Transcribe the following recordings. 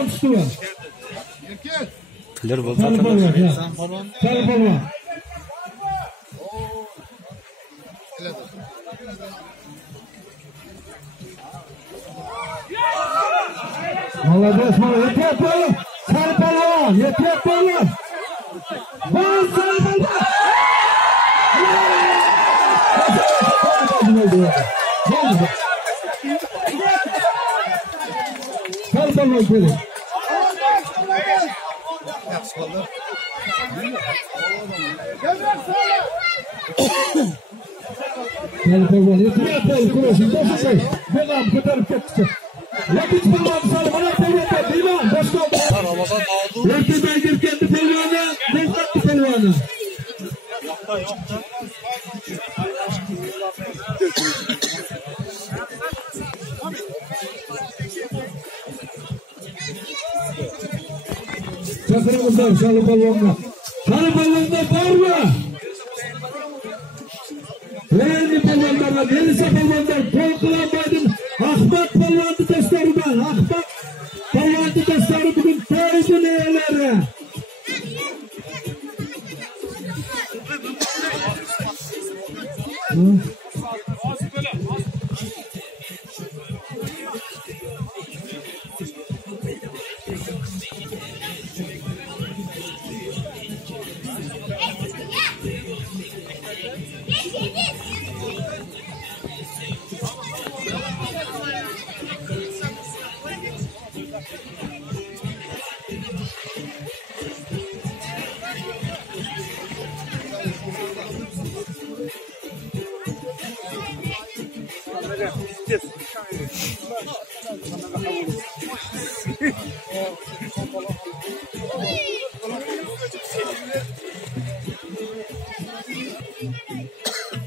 polvon tushdi. Kimlar bo'ldi? Sal polvon. Молодец, молодец, yetyapti. Sal polvon, yetyapti. Bol sal polvon. Sal polvon keldi. Yaxshi bo'ldi. Sal polvon yetyapti. Kurashni boshlay. Belam ko'tarib ketdi. Lekin polvon sal mana polvonga deyman. Boshqa Ramazon oldi. Erkak girkendi polvoni, mehnatli polvoni. Yo'qda. Chaqiramizlar Sali polvonni. Sali polvonda bormi? Endi polvonlar, Elisa polvonlar qo'l qilinmaydin. Ahmad polvonni testaridan, Ahmad polvonni testari bugun to'ydi neyalari.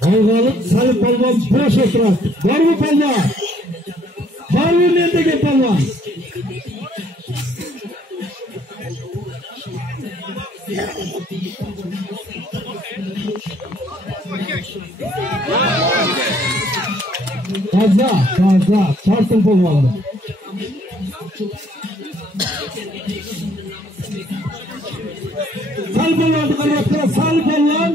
G'olib Sali polvon bosh o'tiradi. Bormi polvon? Bormi mendagi polvon? Fazla, tortin polvonni. Sali polvonni qarayapti, Sali polvon.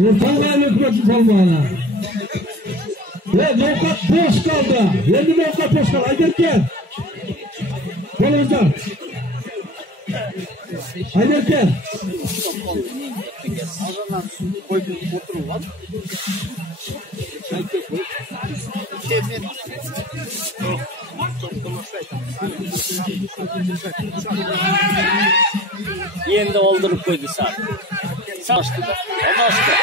O'rtalarni kurashib olmadi. Navbat bosh qoldi. Endi navbat bosh qoldi. Agarkan. Qo'lingizdan. Agarkan. Qo'yib o'tirib Endi oldirib qo'ydi sal. Sashdi. Onashdi.